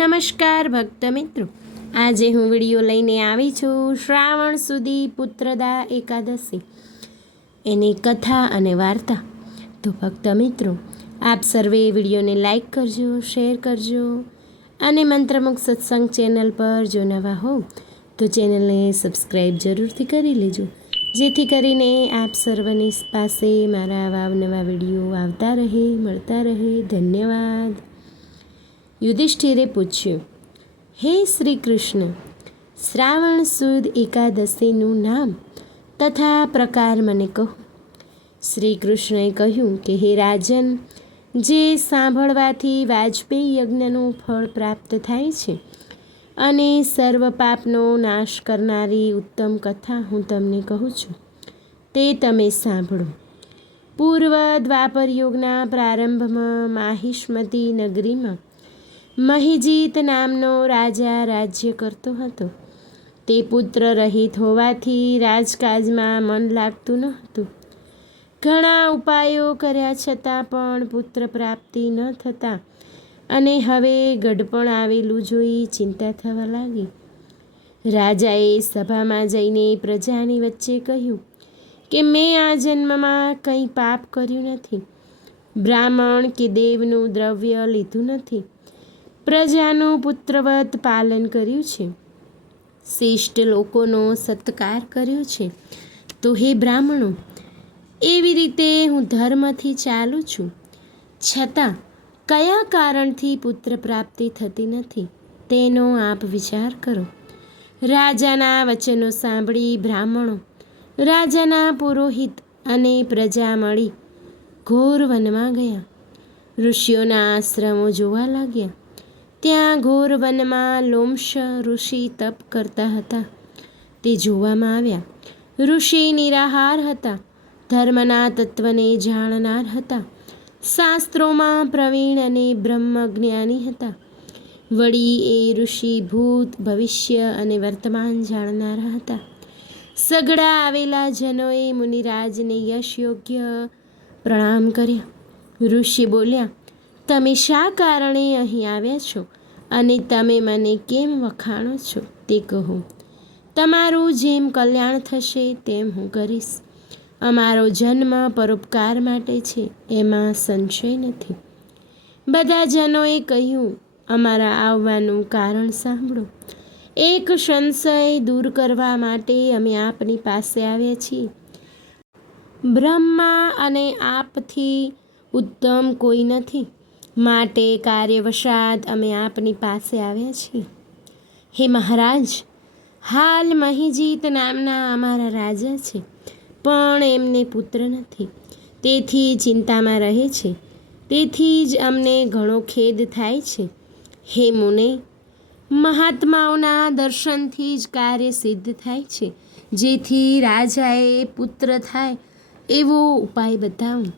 નમસ્કાર ભક્ત મિત્રો, આજે હું વિડીયો લઈને આવી છું શ્રાવણ સુધી પુત્રદા એકાદશી એની કથા અને વાર્તા. તો ભક્ત મિત્રો, આપ સર્વે વિડીયોને લાઈક કરજો, શેર કરજો અને મંત્રમુગ્ધ સત્સંગ ચેનલ પર જો નવા હો તો ચેનલને સબસ્ક્રાઈબ જરૂરથી કરી લેજો, જેથી કરીને આપ સર્વની પાસે મારા નવા વિડીયો આવતા રહે, મળતા રહે. ધન્યવાદ. યુધિષ્ઠિરે પૂછ્યું, હે શ્રી કૃષ્ણ, શ્રાવણ સુદ એકાદશીનું નામ તથા પ્રકાર મને કહો. શ્રી કૃષ્ણએ કહ્યું કે હે રાજન, જે સાંભળવાથી વાજપેયી યજ્ઞનું ફળ પ્રાપ્ત થાય છે અને સર્વ પાપનો નાશ કરનારી ઉત્તમ કથા હું તમને કહું છું, તે તમે સાંભળો. પૂર્વ દ્વાપર યુગના પ્રારંભમાં માહિષ્મતી નગરીમાં મહિજીત નામનો રાજા રાજ્ય કરતો હતો. તે પુત્ર રહિત હોવાથી રાજકાજમાં મન લાગતું ન હતું. ઘણા ઉપાયો કર્યા છતાં પણ પુત્ર પ્રાપ્તિ ન થતાં અને હવે ગઢપણ આવેલું જોઈ ચિંતા થવા લાગી. રાજાએ સભામાં જઈને પ્રજાની વચ્ચે કહ્યું કે મેં આ જન્મમાં કંઈ પાપ કર્યું નથી, બ્રાહ્મણ કે દેવનું દ્રવ્ય લીધું નથી, પ્રજાનું પુત્રવત પાલન કર્યું છે, શિષ્ટ લોકોનો સત્કાર કર્યો છે. તો હે બ્રાહ્મણો, એવી રીતે હું ધર્મથી ચાલું છું, છતાં કયા કારણથી પુત્ર પ્રાપ્તિ થતી નથી તેનો આપ વિચાર કરો. રાજાના વચનો સાંભળી બ્રાહ્મણો, રાજાના પુરોહિત અને પ્રજા મળી ઘોર વનમાં ગયા. ઋષિઓના આશ્રમો જોવા લાગ્યા. ત્યાં ઘોર વનમાં લોમશ ઋષિ તપ કરતા હતા તે જોવામાં આવ્યા. ઋષિ નિરાહાર હતા, ધર્મના તત્વને જાણનાર હતા, શાસ્ત્રોમાં પ્રવીણ અને બ્રહ્મજ્ઞાની હતા. વળી એ ઋષિ ભૂત, ભવિષ્ય અને વર્તમાન જાણનારા હતા. સઘળા આવેલા જનોએ મુનિરાજને યશ યોગ્ય પ્રણામ કર્યા. ઋષિ બોલ્યા, તમે શા કારણે અહીં આવ્યા છો અને તમે મને કેમ વખાણો છો તે કહો. તમારું જેમ કલ્યાણ થશે તેમ હું કરીશ. અમારો જન્મ પરોપકાર માટે છે, એમાં સંશય નથી. બધા જનોએ કહ્યું, અમારા આવવાનું કારણ સાંભળો. એક સંશય દૂર કરવા માટે અમે આપની પાસે આવ્યા છીએ. બ્રહ્મા અને આપથી ઉત્તમ કોઈ નથી, માટે કાર્યવશાત અમે આપની પાસે આવ્યા છીએ. હે મહારાજ, હાલ મહિજીત નામના અમારા રાજા છે, પણ એમને પુત્ર નથી, તેથી ચિંતામાં રહે છે. તેથી જ અમને ઘણો ખેદ થાય છે. હે મુને, મહાત્માઓના દર્શનથી જ કાર્ય સિદ્ધ થાય છે, જેથી રાજાએ પુત્ર થાય એવો ઉપાય બતાવો.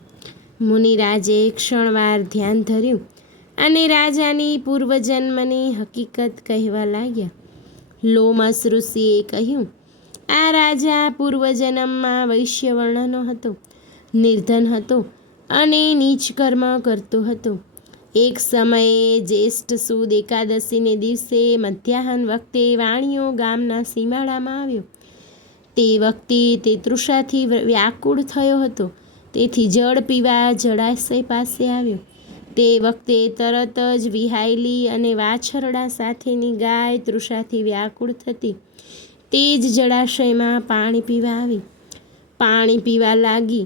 મુનિરાજે ક્ષણવાર ધ્યાન ધર્યું અને રાજાની પૂર્વજન્મની હકીકત કહેવા લાગ્યા. લોમસ ઋષિએ કહ્યું, આ રાજા પૂર્વજન્મમાં વૈશ્ય વર્ણનો હતો, નિર્ધન હતો અને નીચ કર્મ કરતો હતો. એક સમયે જ્યેષ્ઠ સુદ એકાદશીને દિવસે મધ્યાહન વખતે વાણિયો ગામના સીમાડામાં આવ્યો. તે વખતે તે તૃષાથી વ્યાકુળ થયો હતો, તેથી જળ પીવા જળાશય પાસે આવ્યો. તે વખતે તરત જ વિહાયેલી અને વાછરડા સાથેની ગાય તૃષાથી વ્યાકુળ થતી તે જ જળાશયમાં પાણી પીવા આવી. પાણી પીવા લાગી,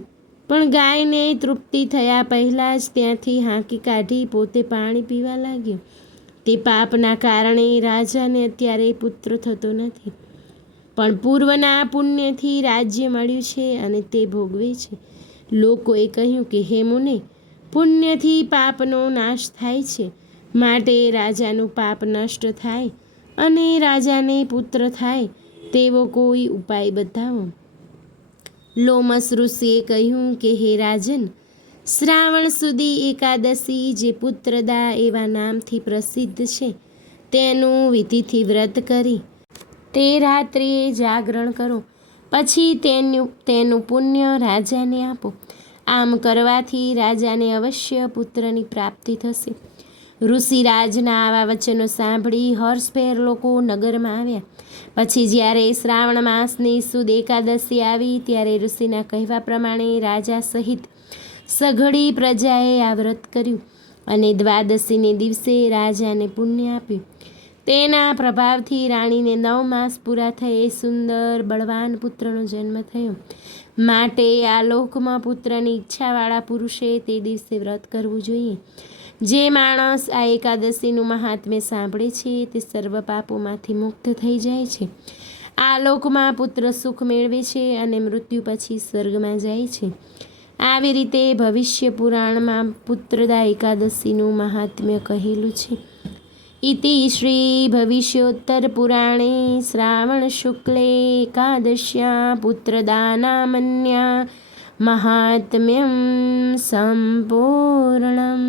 પણ ગાયને તૃપ્તિ થયા પહેલાં જ ત્યાંથી હાંકી કાઢી પોતે પાણી પીવા લાગ્યો. તે પાપના કારણે રાજાને અત્યારે પુત્ર થતો નથી, પણ પૂર્વના પુણ્યથી રાજ્ય મળ્યું છે અને તે ભોગવે છે. લોકોએ કહ્યું કે હે મુને, પુણ્યથી પાપનો નાશ થાય છે, માટે રાજાનું પાપ નષ્ટ થાય અને રાજાને પુત્ર થાય તેવો કોઈ ઉપાય બતાવો. લોમસ ઋષિએ કહ્યું કે હે રાજન, શ્રાવણ સુધી એકાદશી જે પુત્રદા એવા નામથી પ્રસિદ્ધ છે, તેનું વિધિથી વ્રત કરી તે રાત્રિએ જાગરણ કરો, પછી તેનું પુણ્ય રાજાને આપો. આમ કરવાથી રાજાને અવશ્ય પુત્રની પ્રાપ્તિ થશે. ઋષિરાજના આવા વચનો સાંભળી હર્ષભેર લોકો નગરમાં આવ્યા. પછી જ્યારે શ્રાવણ માસની સુદ એકાદશી આવી ત્યારે ઋષિના કહેવા પ્રમાણે રાજા સહિત સઘળી પ્રજાએ આ વ્રત કર્યું અને દ્વાદશીને દિવસે રાજાને પુણ્ય આપ્યું. તેના પ્રભાવથી રાણીને 9 માસ પૂરા થયે સુંદર બળવાન પુત્રનો જન્મ થયો. માટે આ લોકમાં પુત્રની ઈચ્છાવાળા પુરુષે તે દિવસે વ્રત કરવું જોઈએ. જે માણસ આ એકાદશીનું મહાત્મ્ય સાંભળે છે તે સર્વ પાપોમાંથી મુક્ત થઈ જાય છે, આ લોકમાં પુત્ર સુખ મેળવે છે અને મૃત્યુ પછી સ્વર્ગમાં જાય છે. આવી રીતે ભવિષ્ય પુરાણમાં પુત્રદા એકાદશીનું મહાત્મ્ય કહેલું છે. ઇતિ શ્રી ભવિષ્યોત્તર પુરાણે શ્રાવણ શુક્લે એકાદશ્યા પુત્રદાનામન્યા મહાત્મ્યમ સંપૂર્ણમ.